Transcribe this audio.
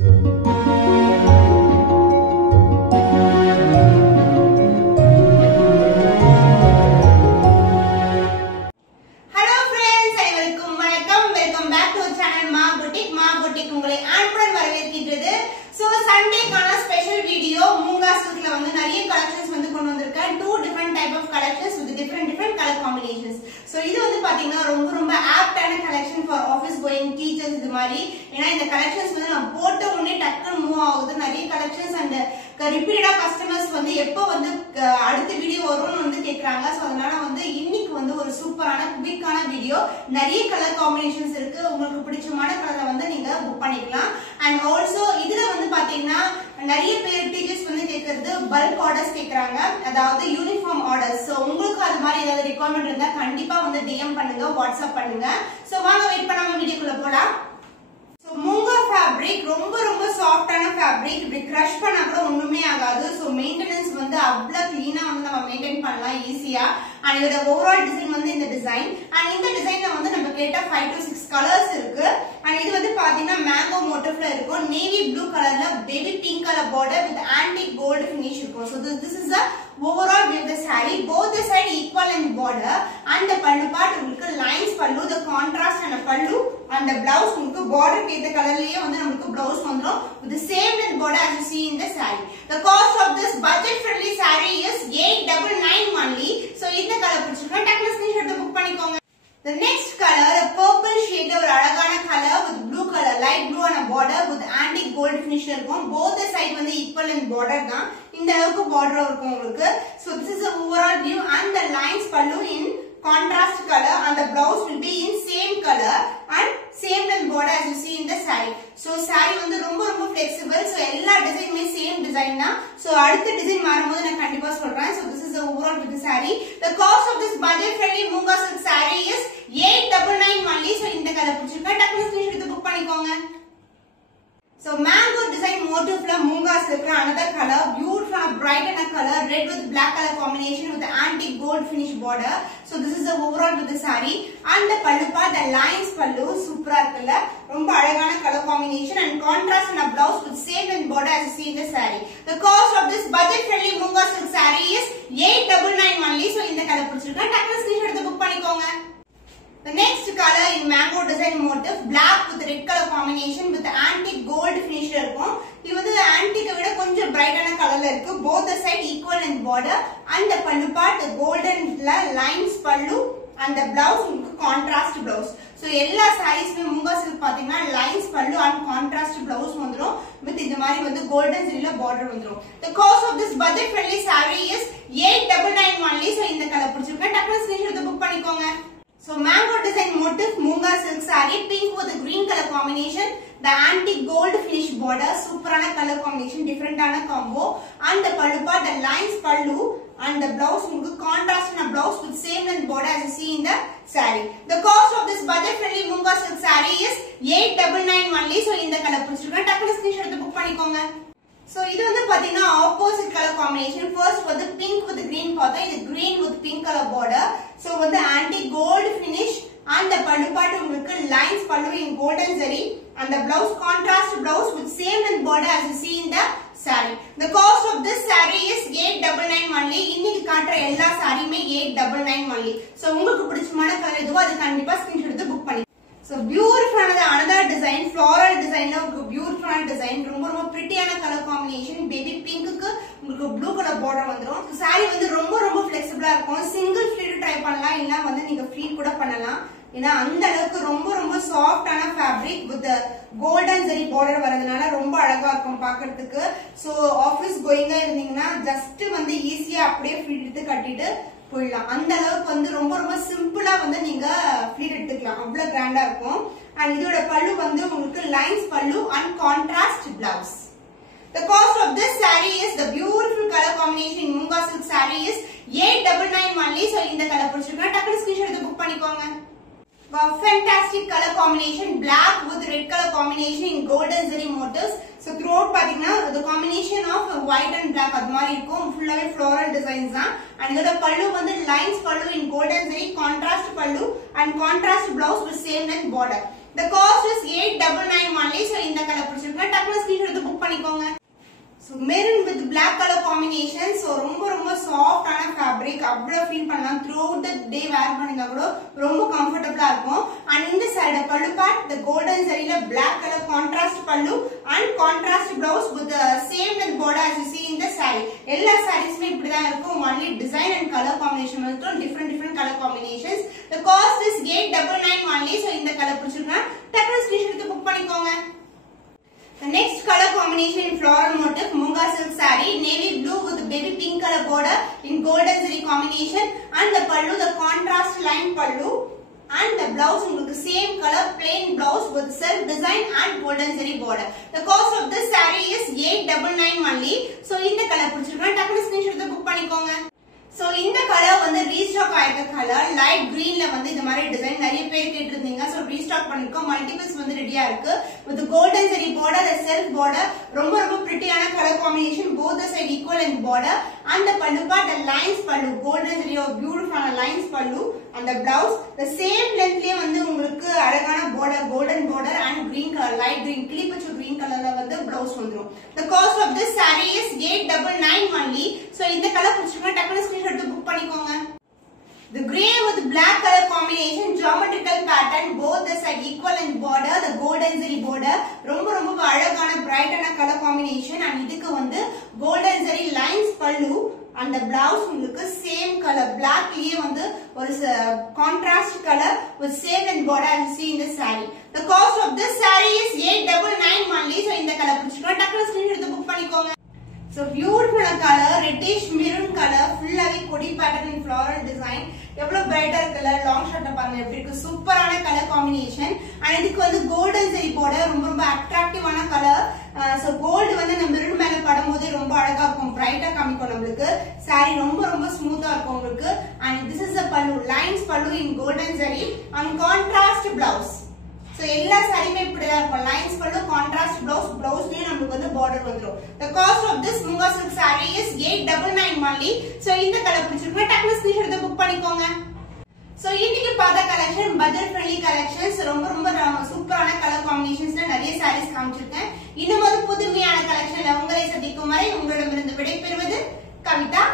repeated customers வந்து எப்போ வந்து அடுத்த வீடியோ வரும்னு வந்து கேக்குறாங்க சோ அதனால வந்து இன்னைக்கு வந்து ஒரு சூப்பரான குவிக்கான வீடியோ நிறைய கலர் காம்பினேஷன்ஸ் இருக்கு உங்களுக்கு பிடிச்சமான கலரை வந்து நீங்க புக் பண்ணிக்கலாம் and also இதுல வந்து பாத்தீங்கன்னா நிறைய பேர் டீச்சர்ஸ் வந்து கேக்குறது பல்க் ஆர்டர்ஸ் கேக்குறாங்க அதாவது யூனிஃபார்ம் ஆர்டர்ஸ் சோ உங்களுக்கு அது மாதிரி ஏதாவது ரிக்வயர்மென்ட் இருந்தா கண்டிப்பா வந்து DM பண்ணுங்க வாட்ஸ்அப் பண்ணுங்க சோ வாங்க வெயிட் பண்ணாம வீடியோக்குள்ள போலாம் மூங்கா ஃபேப்ரிக் ரொம்ப ரொம்ப சாஃப்ட்டான ஃபேப்ரிக் இப்படி கிரஷ் பண்ணா கூட ஒண்ணுமே ஆகாது சோ மெயின்டெனன்ஸ் வந்து அவ்வளவு க்ளீனா வந்து நம்ம மெயின்டைன் பண்ணலாம் ஈஸியா and இதோட ஓவரால் டிசைன் வந்து இந்த டிசைன் and இந்த டிசைன்ல வந்து நம்ம கேட்டா 5 to 6 கலர்ஸ் இருக்கு and இது வந்து பாத்தீங்கன்னா மேங்கோ மோட்டிவ்ல இருக்கும் நேவி ப்ளூ கலர்ல baby pink colour border with antique gold finish இருக்கும் so this is a overall view of the saree both the side equal in border and the pallu part உங்களுக்கு lines pallu the contrast and pallu and the blouse உங்களுக்கு border கேத்த கலர்லயே வந்து நமக்கு blouse வந்துரும் with the same length border as you see in the saree the cost of this budget friendly saree is 899 only so இந்த colour பிடிச்சிருக்கா டக்குனு screenshot எடுத்து book பண்ணிக்கோங்க the next color a purple shade ஒரு அழகான color with blue color light blue on a border with antique gold finish இருக்கும் both the side வந்து equal in border தான் இந்த அளவுக்கு border இருக்கும் உங்களுக்கு so this is the overall view and the lines pallu in contrast color and the blouse will be in same color and same length border as you see in the saree so saree வந்து ரொம்ப ரொம்ப flexible so எல்லா டிசைனுமே same design தான் so அடுத்த design மாறும்போது நான் கண்டிப்பா சொல்றேன் so this is the overall with the saree the cost of this budget friendly Munga silk saree is 899 only so இந்த கலர் பிடிச்சிருக்கா டக்குனு ஸ்கிரீன்ஷாட் எடுத்து புக் பண்ணிக்கோங்க so mango design motif la Munga silk another color beautiful bright and a color red with black color combination with the antique gold finish border so this is the overall with the saree and the pallu part the lines pallu super irukla romba alagana color combination and contrast and a blouse with same length border as you see in the saree the cost of this budget friendly Munga silk saree is 899 only so இந்த colour பிடிச்சிருக்கா டக்குனு screenshot எடுத்து book பண்ணிக்கோங்க The next color in mango design motif black with red color combination with antique gold finish இருக்கும் இது வந்து antique விட கொஞ்சம் பிரைட்டான கலர்ல இருக்கு both the side equal in border and the pallu part golden lines pallu and the blouse உங்களுக்கு contrast blouse so எல்லா sareesமே Munga silk பாத்தீங்கன்னா lines pallu and contrast blouse வந்துரும் with இந்த மாதிரி வந்து golden zilla border வந்துரும் the cost of this budget friendly saree is 899 only so இந்த colour பிடிச்சிருக்கா டக்குனு ஸ்கிரீன்ஷாட் எடுத்து புக் பண்ணிக்கோங்க So mango design motif Munga silk saree pink with the green color combination the antique gold finish border super ana color combination different ana combo and the pallu part the lines pallu and the blouse உங்களுக்கு contrast and a blouse with same length border as you see in the saree the cost of this budget friendly Munga silk saree is 899 only so இந்த colour பிடிச்சிருக்கா டக்குனு screenshot எடுத்து book பண்ணிக்கோங்க So இது வந்து பாத்தீங்கன்னா opposite color combination first வந்து pink with green பார்த்தா இது green with pink color border so வந்து antique gold finish and the pallu part உங்களுக்கு lines pallu in golden zari and the blouse contrast blouse with same length border as you see in the saree the cost of this saree is 899 only இன்னைக்கு காட்ற எல்லா சாரியுமே 899 only so உங்களுக்கு பிடிச்சமான colour எதுவோ அது கண்டிப்பா screenshot எடுத்து book பண்ணி So beautiful another design floral design beautiful design ரொம்ப ரொம்ப prettyயான color combination baby pink க்கு உங்களுக்கு blue color border வந்துரும் so saree வந்து ரொம்ப ரொம்ப flexible இருக்கும் single fleat ட்ரை பண்ணலாம் இல்ல வந்து நீங்க fleat கூட பண்ணலாம் ஏனா அந்த அளவுக்கு ரொம்ப ரொம்ப சாஃப்ட்டான fabric with the golden zari border வரதுனால ரொம்ப அழகா இருக்கும் பார்க்கிறதுக்கு so office going இருந்தீங்கன்னா just வந்து ஈஸியா அப்படியே fleat எடுத்து கட்டிட்டு போயிடலாம் அந்த அளவுக்கு வந்து ரொம்ப ரொம்ப சிம்பிளா வந்து நீங்க ஃப்ளீட் எடுத்துக்கலாம் அவ்வளவு கிராண்டா இருக்கும் and இதோட பல்லு வந்து உங்களுக்கு lines pallu and contrast blouse the cost of this saree is the beautiful color combination in Munga silk saree is 899 only so இந்த கலர் பிடிச்சிருக்கா டக்குனு ஸ்கிரீன்ஷாட் எடுத்து புக் பண்ணிக்கோங்க fantastic color combination black with red color combination in golden zari motifs so throughout பாத்தீங்கன்னா the combination of white and black அது மாதிரி இருக்கும் ஃபுல்லாவே floral designs தான் and இதோட பல்லு வந்து lines pallu in golden zari contrast pallu and contrast blouse with same length border the cost is 899 only so இந்த கலர் பிடிச்சிருக்கா டக்குனு maroon with black colour combination. So ரொம்ப சாஃப்டான ஃபேப்ரிக், அவ்வளவு ஃபீல் பண்ணலாம். த்ரூ அவுட் தி டே வேர் பண்ணினா கூட ரொம்ப கம்ஃபர்ட்டபிளா இருக்கும். அண்ட் இந்த side pallu part the golden சரியில black colour contrast pallu and contrast blouse with same length border as you see in the saree. எல்லா சாரீஸ்மே இப்படி தான் இருக்கும். only design and color combination மட்டும் different color combinations. The cost is 899 only. so இந்த colour பிடிச்சிருக்கா டக்குனு screenshot எடுத்து book பண்ணிக்கோங்க. The next color combination in floral motif, Munga silk saree, navy blue with baby pink color border in golden zari combination, and the pallu, the contrast line pallu, and the blouse உங்களுக்கு same color plain blouse with self design and golden zari border. The cost of this saree is 899 only. so இந்த colour பிடிச்சிருக்கா டக்குனு screenshot எடுத்து book பண்ணிக்கோங்க. So இந்த colour வந்து restock ஆயிட்ட colour light கிரீன்ல வந்து இந்த மாதிரி டிசைன் நிறைய பேர் கேட்டிருந்தீங்க. சோ ரீஸ்டாக் பண்ணிருக்கோம். மல்டிபிள்ஸ் வந்து ரெடியா இருக்கு. With golden zari border, the self border, ரொம்ப பிரிட்டியான colour combination. both the side equal in border and the pallu part, the lines pallu, golden zari or beautiful lines pallu, and the blouse the same lengthலயே வந்து உங்களுக்கு அழகான border, golden border and green color, light green, கிளிப்பச்ச green colorல வந்து blouse வந்துரும். The cost of this saree is 899 only. so இந்த colour பிடிச்சிருக்கா டக்குனு screenshot எடுத்து book பண்ணிக்கோங்க. The grey with black color combination, geometrical pattern, both the side equal in border, the golden zari border, ரொம்ப அழகான பிரைட்டான colour combination. and இதுக்கு வந்து golden zari lines pallu and the blouse உங்களுக்கு same color blackலயே வந்து ஒரு contrast color with same in border as you see in the saree. The cost of this saree is 899 only. so இந்த colour பிடிச்சிருக்கா டக்குனு screenshot எடுத்து book பண்ணிக்கோங்க. So beautiful color, reddish maroon color, full-ஆவே கொடி pattern in floral design. எவ்வளவு brighter color, long shot பாருங்க எப்படி இருக்கு. சூப்பரான color combination. and இதுக்கு வந்து golden zari border, ரொம்ப attractive-ஆன color. so gold வந்து நம்ம maroon மேல படும்போது ரொம்ப அழகா இருக்கும், bright-ஆ காமிக்கும் நம்மளுக்கு. saree ரொம்ப smooth-ஆ இருக்கும் உங்களுக்கு. and this is the pallu, lines pallu in golden zari and contrast blouse. so எல்லா சாரியுமே இப்படி தான் இருக்கும். lines pallu, contrast blouse, blouseலயே நமக்கு வந்து border வந்துரும். the cost of this Munga silk saree is 899 only. so இந்த கலர் பிடிச்சிருக்கா டக்குனு ஸ்கிரீன்ஷாட் எடுத்து புக் பண்ணிக்கோங்க. so இன்னைக்கு பார்த்த கலெக்ஷன் பட்ஜெட் ஃப்ரெண்ட்லி கலெக்ஷன்ஸ். ரொம்ப சூப்பரான கலர் காம்பினேஷன்ஸ்ல நிறைய சாரீஸ் காமிச்சிருக்கேன். இன்னும் ஒரு புதுமையான கலெக்ஷன்ல உங்களை சந்திக்கும் வரை உங்களிடமிருந்து விடைபெறுவது கவிதா.